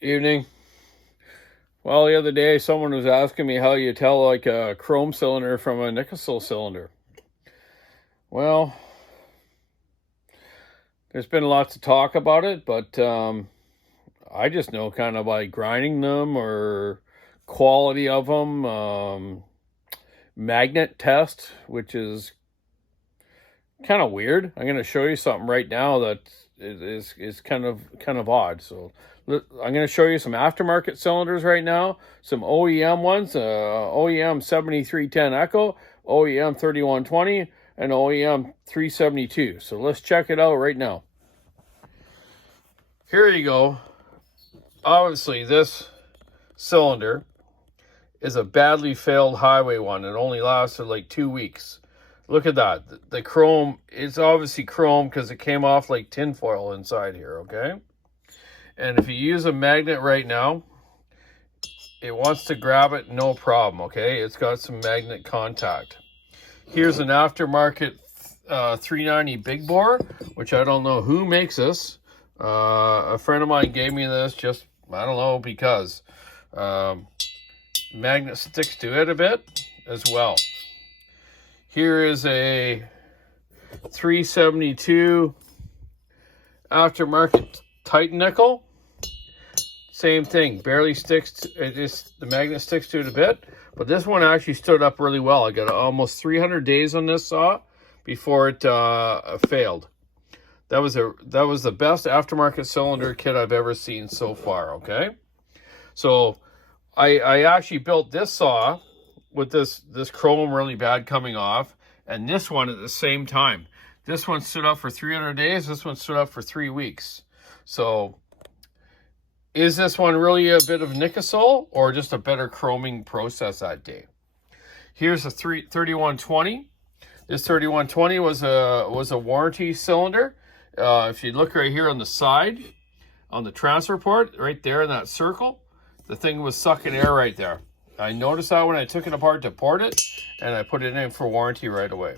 Evening. Well, the other day someone was asking me how you tell like a chrome cylinder from a nickelsil cylinder. Well, there's been lots of talk about it, but I just know kind of by grinding them or quality of them. Magnet test, which is kind of weird. I'm going to show you something right now that is kind of odd. So I'm going to show you some aftermarket cylinders right now, some OEM ones, OEM 7310 Echo, OEM 3120, and OEM 372. So let's check it out right now. Here you go. Obviously, this cylinder is a badly failed highway one. It only lasted like 2 weeks. Look at that. The chrome, it's obviously chrome because it came off like tinfoil inside here, okay? And if you use a magnet right now, it wants to grab it, no problem, okay? It's got some magnet contact. Here's an aftermarket 390 big bore, which I don't know who makes this. A friend of mine gave me this just, I don't know, because magnet sticks to it a bit as well. Here is a 372 aftermarket Titan nickel. Same thing, barely sticks to it. The magnet sticks to it a bit, but this one actually stood up really well. I got almost 300 days on this saw before it failed. That was the best aftermarket cylinder kit I've ever seen so far. Okay, so I actually built this saw with this chrome really bad coming off, and this one at the same time. This one stood up for 300 days. This one stood up for 3 weeks. So is this one really a bit of nickelsil or just a better chroming process that day? Here's a 3120. This 3120 was a warranty cylinder. If you look right here on the side, on the transfer port, right there in that circle, the thing was sucking air right there. I noticed that when I took it apart to port it, and I put it in for warranty right away.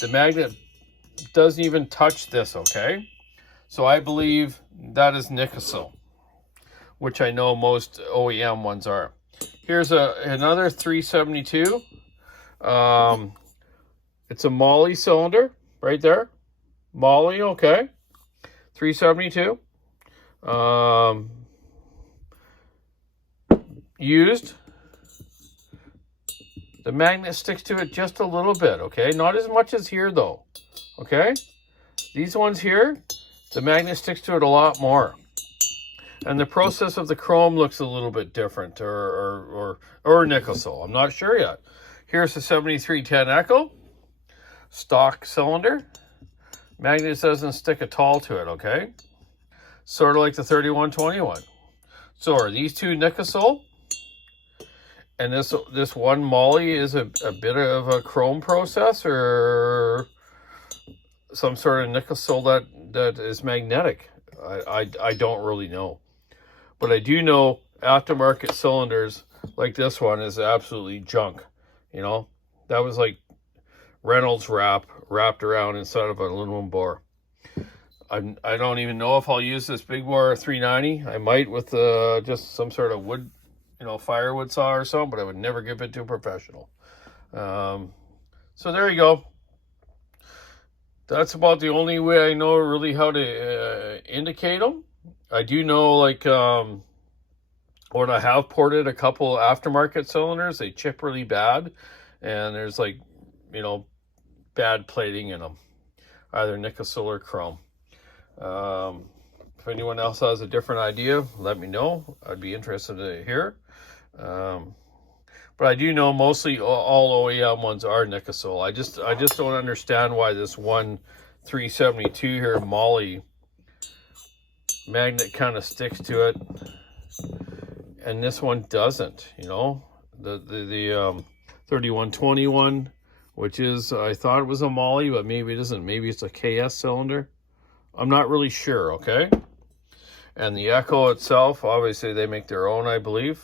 The magnet doesn't even touch this, okay? So I believe that is nickelsil, which I know most OEM ones are. Here's another 372. It's a Molly cylinder right there. Molly, okay. 372. Used. The magnet sticks to it just a little bit, okay? Not as much as here, though, okay? These ones here, the magnet sticks to it a lot more. And the process of the chrome looks a little bit different, or nickelsil. I'm not sure yet. Here's the 7310 Echo. Stock cylinder. Magnet doesn't stick at all to it, okay? Sort of like the 3121. So are these two nickelsil? And this one Molly is a bit of a chrome process or some sort of nickelsil that is magnetic. I don't really know. But I do know aftermarket cylinders like this one is absolutely junk. You know, that was like Reynolds wrapped around inside of an aluminum bore. I don't even know if I'll use this big bore 390. I might with just some sort of wood, firewood saw or something, but I would never give it to a professional. So there you go. That's about the only way I know really how to indicate them. I do know, like, when I have ported a couple aftermarket cylinders, they chip really bad, and there's like, bad plating in them, either nickelsil or chrome. If anyone else has a different idea, let me know. I'd be interested to hear. But I do know mostly all OEM ones are nickelsil. I just don't understand why this one 372 here Molly magnet kind of sticks to it, and this one doesn't. The 3121, which is, I thought it was a Molly, but maybe it isn't. Maybe it's a KS cylinder. I'm not really sure, okay? And the Echo itself, obviously they make their own, I believe.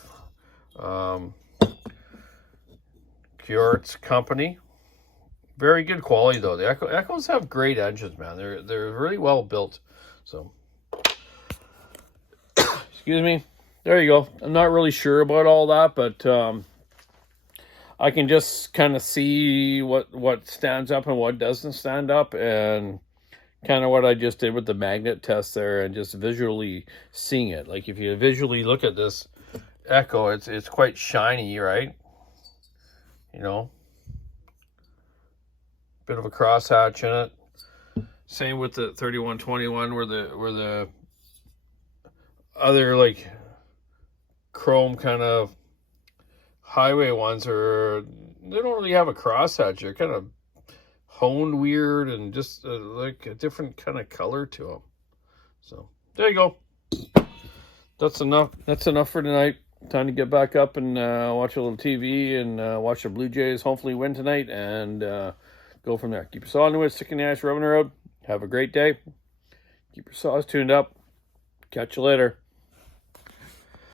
Kjort's company. Very good quality though. The Echoes have great engines, man. They're really well built. So Excuse me. There you go. I'm not really sure about all that, but I can just kind of see what stands up and what doesn't stand up, and kind of what I just did with the magnet test there, and just visually seeing it. Like if you visually look at this Echo, it's quite shiny, right? You know, bit of a crosshatch in it. Same with the 3121, where the other like chrome kind of highway ones they don't really have a crosshatch. They're kind of honed weird and just like a different kind of color to them. So there you go. That's enough for tonight. Time to get back up and watch a little TV and watch the Blue Jays hopefully win tonight, and go from there. Keep your saw on the wood, stick in the ice, rubbing the road. Have a great day. Keep your saws tuned up. Catch you later.